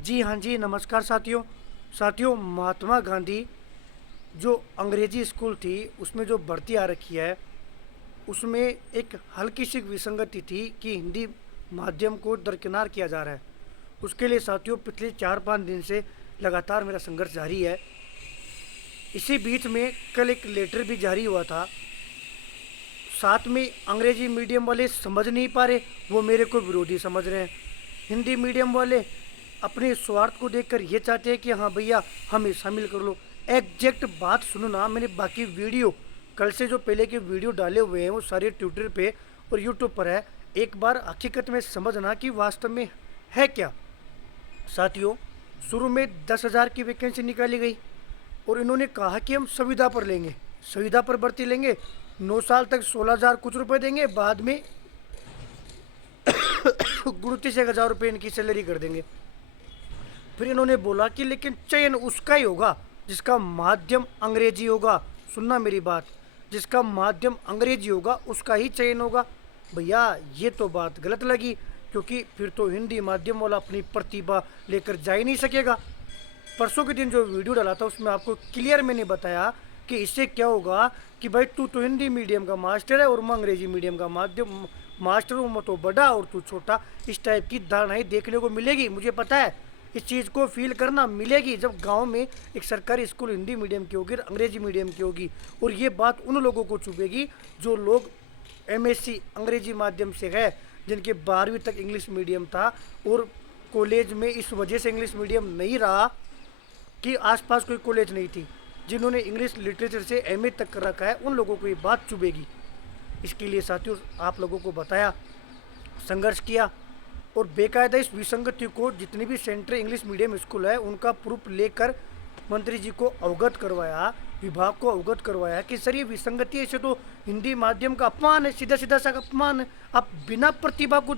जी हाँ जी, नमस्कार साथियों। साथियों, महात्मा गांधी जो अंग्रेजी स्कूल थी उसमें जो भर्ती आ रखी है, उसमें एक हल्की सी विसंगति थी कि हिंदी माध्यम को दरकिनार किया जा रहा है। उसके लिए साथियों पिछले 4-5 दिन से लगातार मेरा संघर्ष जारी है। इसी बीच में कल एक लेटर भी जारी हुआ था। साथ में अंग्रेजी मीडियम वाले समझ नहीं पा रहे, वो मेरे को विरोधी समझ रहे हैं। हिंदी मीडियम वाले अपने स्वार्थ को देखकर ये चाहते हैं कि हाँ भैया हमें शामिल कर लो। एग्जैक्ट बात सुनो ना, मैंने बाकी वीडियो कल से जो पहले के वीडियो डाले हुए हैं वो सारे ट्विटर पे और यूट्यूब पर है। एक बार हकीकत में समझना कि वास्तव में है क्या। साथियों, शुरू में 10,000 की वैकेंसी निकाली गई और इन्होंने कहा कि हम संविदा पर लेंगे, संविदा पर भर्ती लेंगे, 9 साल तक 16,000 कुछ रुपए देंगे, बाद में 29,000 रुपये इनकी सैलरी कर देंगे। फिर इन्होंने बोला कि लेकिन चयन उसका ही होगा जिसका माध्यम अंग्रेजी होगा। सुनना मेरी बात, जिसका माध्यम अंग्रेजी होगा उसका ही चयन होगा। भैया ये तो बात गलत लगी, क्योंकि फिर तो हिंदी माध्यम वाला अपनी प्रतिभा लेकर जा ही नहीं सकेगा। परसों के दिन जो वीडियो डाला था उसमें आपको क्लियर मैंने बताया कि इससे क्या होगा कि भाई तू तो हिंदी मीडियम का मास्टर है और मैं अंग्रेजी मीडियम का माध्यम मास्टर हूँ, मैं तो बड़ा और तू छोटा। इस टाइप की धारणाएं देखने को मिलेगी, मुझे पता है। इस चीज़ को फील करना मिलेगी जब गांव में एक सरकारी स्कूल हिंदी मीडियम की होगी और अंग्रेजी मीडियम की होगी। और ये बात उन लोगों को चुभेगी जो लोग एमएससी अंग्रेजी माध्यम से है, जिनके 12वीं तक इंग्लिश मीडियम था और कॉलेज में इस वजह से इंग्लिश मीडियम नहीं रहा कि आसपास कोई कॉलेज नहीं थी। जिन्होंने इंग्लिश लिटरेचर से एमए तक कर रखा है उन लोगों को ये बात चुभेगी। इसके लिए साथियों आप लोगों को बताया, संघर्ष किया और बेकायदा इस विसंगति को जितनी भी सेंट्रल इंग्लिश मीडियम स्कूल है उनका प्रूफ लेकर मंत्री जी को अवगत करवाया, विभाग को अवगत करवाया कि सर ये विसंगति ऐसे तो हिंदी माध्यम का अपमान है, सीधा सीधा सा अपमान है। आप बिना प्रतिभा को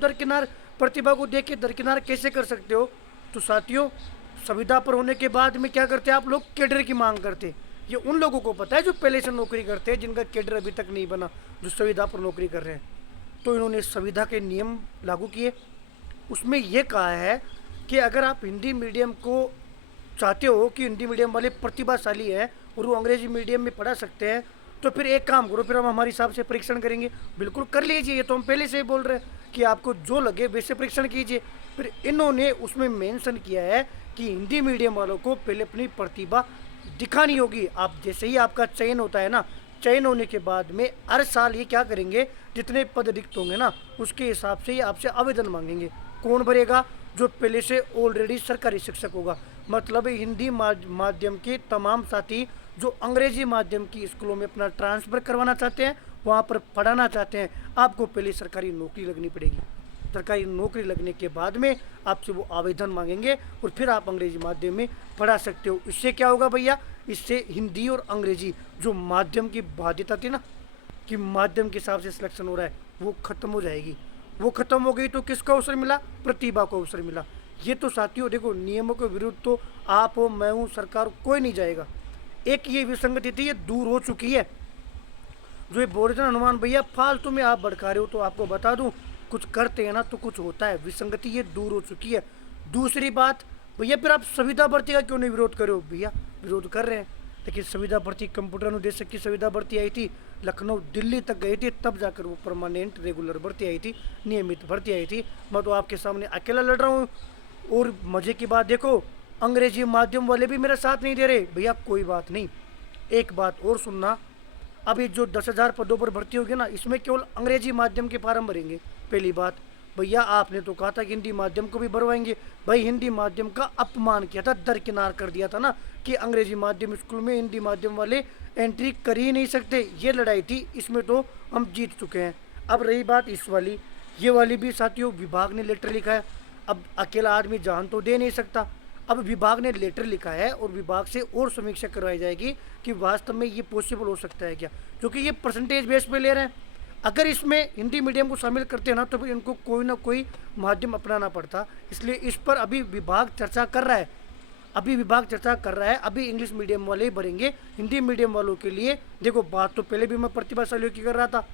देख के दरकिनार कैसे कर सकते हो। तो साथियों, संविदा पर होने के बाद में क्या करते हैं आप लोग, कैडर की मांग करते हैं। ये उन लोगों को पता है जो पहले से नौकरी करते हैं, जिनका कैडर अभी तक नहीं बना, जो संविदा पर नौकरी कर रहे हैं। तो इन्होंने संविदा के नियम लागू किए। उसमें यह कहा है कि अगर आप हिंदी मीडियम को चाहते हो कि हिंदी मीडियम वाले प्रतिभाशाली हैं और वो अंग्रेजी मीडियम में पढ़ा सकते हैं, तो फिर एक काम करो, फिर हम हमारे हिसाब से परीक्षण करेंगे। बिल्कुल कर लीजिए, ये तो हम पहले से ही बोल रहे हैं कि आपको जो लगे वैसे परीक्षण कीजिए। फिर इन्होंने उसमें मेंशन किया है कि हिंदी मीडियम वालों को पहले अपनी प्रतिभा दिखानी होगी। आप जैसे ही आपका चयन होता है ना, चयन होने के बाद में हर साल ये क्या करेंगे, जितने पद रिक्त होंगे ना उसके हिसाब से ये आपसे आवेदन मांगेंगे। कौन भरेगा, जो पहले से ऑलरेडी सरकारी शिक्षक होगा। मतलब हिंदी माध्यम के तमाम साथी जो अंग्रेजी माध्यम की स्कूलों में अपना ट्रांसफ़र करवाना चाहते हैं, वहाँ पर पढ़ाना चाहते हैं, आपको पहले सरकारी नौकरी लगनी पड़ेगी। सरकारी नौकरी लगने के बाद में आपसे वो आवेदन मांगेंगे और फिर आप अंग्रेजी माध्यम में पढ़ा सकते हो। इससे क्या होगा भैया, इससे हिंदी और अंग्रेजी जो माध्यम की बाध्यता थी ना कि माध्यम के हिसाब से सिलेक्शन हो रहा है, वो ख़त्म हो जाएगी। वो ख़त्म हो गई तो किसको अवसर मिला, प्रतिभा को अवसर मिला। ये तो साथियों देखो, नियमों के विरुद्ध तो आप हो, मैं हूँ, सरकार कोई नहीं जाएगा। एक ये विसंगति थी, ये दूर हो चुकी है। जो ये बोल रहे थे हनुमान भैया फालतू में आप भड़का रहे हो, तो आपको बता दूं कुछ करते हैं ना तो कुछ होता है। विसंगति ये दूर हो चुकी है। दूसरी बात भैया, फिर आप संविदा भर्ती का क्यों नहीं विरोध कर रहे हो। भैया विरोध कर रहे हैं, लेकिन संविदा भर्ती कंप्यूटर अनुदेशक की संविदा भर्ती आई थी, लखनऊ दिल्ली तक गई थी, तब जाकर वो परमानेंट रेगुलर भर्ती आई थी, नियमित भर्ती आई थी। मैं तो आपके सामने अकेला लड़ रहा हूँ। और मज़े की बात देखो, अंग्रेजी माध्यम वाले भी मेरा साथ नहीं दे रहे। भैया कोई बात नहीं, एक बात और सुनना, अभी जो 10,000 पदों पर भर्ती होगी ना, इसमें केवल अंग्रेजी माध्यम के फार्म भरेंगे। पहली बात भैया, आपने तो कहा था कि हिंदी माध्यम को भी भरवाएंगे। भाई हिंदी माध्यम का अपमान किया था, दरकिनार कर दिया था ना कि अंग्रेजी माध्यम स्कूल में हिंदी माध्यम वाले एंट्री कर ही नहीं सकते। ये लड़ाई थी, इसमें तो हम जीत चुके हैं। अब रही बात इस वाली, ये वाली भी साथियों विभाग ने लेटर लिखा है। अब अकेला आदमी जान तो दे नहीं सकता। अब विभाग ने लेटर लिखा है और विभाग से और समीक्षा करवाई जाएगी कि वास्तव में ये पॉसिबल हो सकता है क्या, क्योंकि ये परसेंटेज बेस पे ले रहे हैं। अगर इसमें हिंदी मीडियम को शामिल करते हैं ना तो फिर इनको कोई ना कोई माध्यम अपनाना पड़ता। इसलिए इस पर अभी विभाग चर्चा कर रहा है। अभी इंग्लिश मीडियम वाले ही भरेंगे। हिंदी मीडियम वालों के लिए देखो, बात तो पहले भी मैं प्रतिभाशालियों की कर रहा था,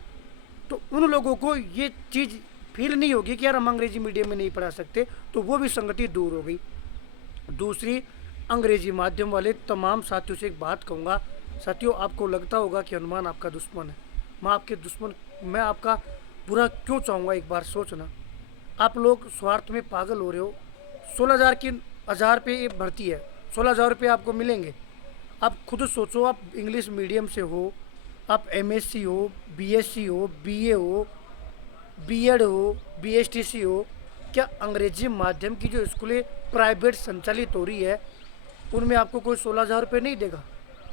तो उन लोगों को ये चीज़ फील नहीं होगी कि यार हम अंग्रेजी मीडियम में नहीं पढ़ा सकते, तो वो भी संगति दूर हो गई। दूसरी, अंग्रेजी माध्यम वाले तमाम साथियों से एक बात कहूँगा। साथियों, आपको लगता होगा कि हनुमान आपका दुश्मन है। मैं आपका बुरा क्यों चाहूँगा, एक बार सोचना। आप लोग स्वार्थ में पागल हो रहे हो। 16,000 की 1,000 रुपये ये भर्ती है, 16,000 रुपये आपको मिलेंगे। आप खुद सोचो, आप इंग्लिश मीडियम से हो, आप एमएससी हो, बीएससी हो, बीए हो, बीएड हो, बीएसटीसी हो, क्या अंग्रेजी माध्यम की जो स्कूलें प्राइवेट संचालित हो रही है उनमें आपको कोई 16,000 रुपये नहीं देगा?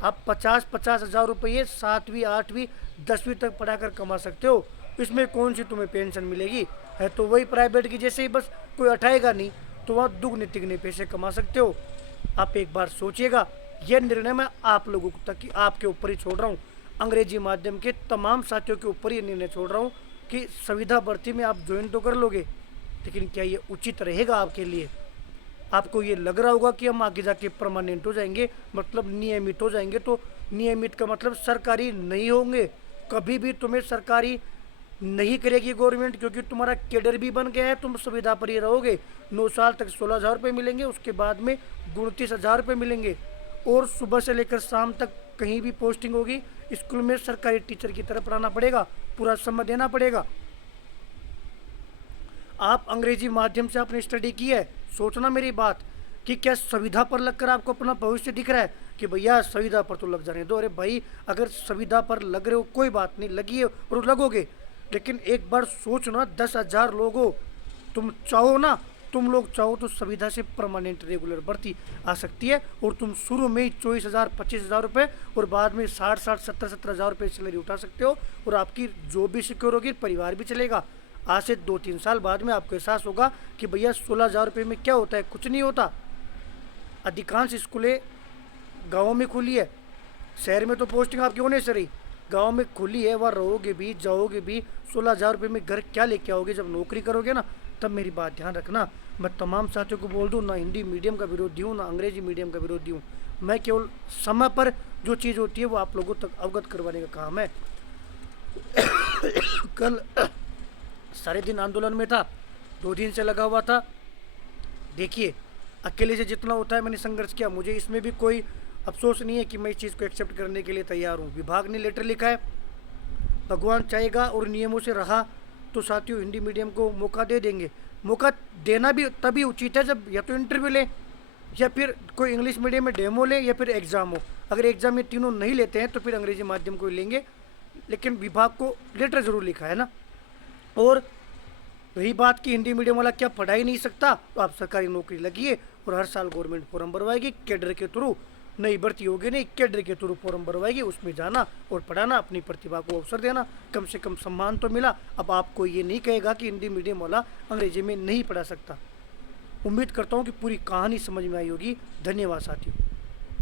आप 50-50 हज़ार रुपये 7वीं 8वीं 10वीं तक पढ़ाकर कमा सकते हो। इसमें कौन सी तुम्हें पेंशन मिलेगी? है तो वही प्राइवेट की जैसे ही, बस कोई अठाएगा नहीं, तो वहाँ दुगने तिगने पैसे कमा सकते हो। आप एक बार सोचिएगा। यह निर्णय मैं आप लोगों तक कि आपके ऊपर ही छोड़ रहा हूँ, अंग्रेजी माध्यम के तमाम साथियों के ऊपर ये निर्णय छोड़ रहा हूँ कि संविदा भर्ती में आप ज्वाइन तो कर लोगे, लेकिन क्या ये उचित रहेगा आपके लिए? आपको ये लग रहा होगा कि हम आगे जाके परमानेंट हो जाएंगे, मतलब नियमित हो जाएंगे। तो नियमित का मतलब सरकारी नहीं होंगे। कभी भी तुम्हें सरकारी नहीं करेगी गवर्नमेंट, क्योंकि तुम्हारा कैडर भी बन गया है, तुम सुविधा पर ही रहोगे। 9 साल तक 16,000 रुपये मिलेंगे, उसके बाद में 29,000 रुपये मिलेंगे। और सुबह से लेकर शाम तक कहीं भी पोस्टिंग होगी, स्कूल में सरकारी टीचर की तरह पढ़ाना पड़ेगा, पूरा समय देना पड़ेगा। आप अंग्रेजी माध्यम से आपने स्टडी की है, सोचना मेरी बात कि क्या संविधा पर लगकर आपको अपना भविष्य दिख रहा है कि भैया संविधा पर तो लग जाने दो। अरे भाई, अगर संविधा पर लग रहे हो कोई बात नहीं, लगी है और लगोगे, लेकिन एक बार सोचना, 10,000 लोग हो, तुम चाहो ना, तुम लोग चाहो तो संविधा से परमानेंट रेगुलर भर्ती आ सकती है। और तुम शुरू में ही 24,000 25,000 रुपये और बाद में 60 70 हज़ार रुपये सैलरी उठा सकते हो, और आपकी जॉब भी सिक्योर होगी, परिवार भी चलेगा। आज से 2-3 साल बाद में आपको एहसास होगा कि भैया 16,000 रुपये में क्या होता है, कुछ नहीं होता। अधिकांश स्कूलें गाँव में खुली है, शहर में तो पोस्टिंग आपकी होने से रही, गांव में खुली है, वहाँ रहोगे भी, जाओगे भी। 16,000 रुपये में घर क्या लेके आओगे? जब नौकरी करोगे ना, तब मेरी बात ध्यान रखना। मैं तमाम साथियों को बोल दूँ, ना हिंदी मीडियम का विरोधी हूँ, ना अंग्रेजी मीडियम का विरोधी हूँ। मैं केवल समय पर जो चीज़ होती है वो आप लोगों तक अवगत करवाने का काम है। कल सारे दिन आंदोलन में था, 2 दिन से लगा हुआ था। देखिए, अकेले से जितना होता है मैंने संघर्ष किया, मुझे इसमें भी कोई अफसोस नहीं है कि मैं इस चीज़ को एक्सेप्ट करने के लिए तैयार हूँ। विभाग ने लेटर लिखा है, भगवान चाहेगा और नियमों से रहा तो साथियों हिंदी मीडियम को मौका दे देंगे। मौका देना भी तभी उचित है जब या तो इंटरव्यू ले, या फिर कोई इंग्लिश मीडियम में डेमो ले, या फिर एग्ज़ाम हो। अगर एग्ज़ाम में तीनों नहीं लेते हैं तो फिर अंग्रेजी माध्यम को लेंगे, लेकिन विभाग को लेटर ज़रूर लिखा है ना। और रही बात कि हिंदी मीडियम वाला क्या पढ़ा ही नहीं सकता, तो आप सरकारी नौकरी लगिए और हर साल गवर्नमेंट फॉर्म भरवाएगी, कैडर के थ्रू नई भर्ती होगी, नहीं कैडर के थ्रू फॉर्म भरवाएगी, उसमें जाना और पढ़ाना, अपनी प्रतिभा को अवसर देना, कम से कम सम्मान तो मिला। अब आपको ये नहीं कहेगा कि हिंदी मीडियम वाला अंग्रेजी में नहीं पढ़ा सकता। उम्मीद करता हूँ कि पूरी कहानी समझ में आई होगी। धन्यवाद साथियों।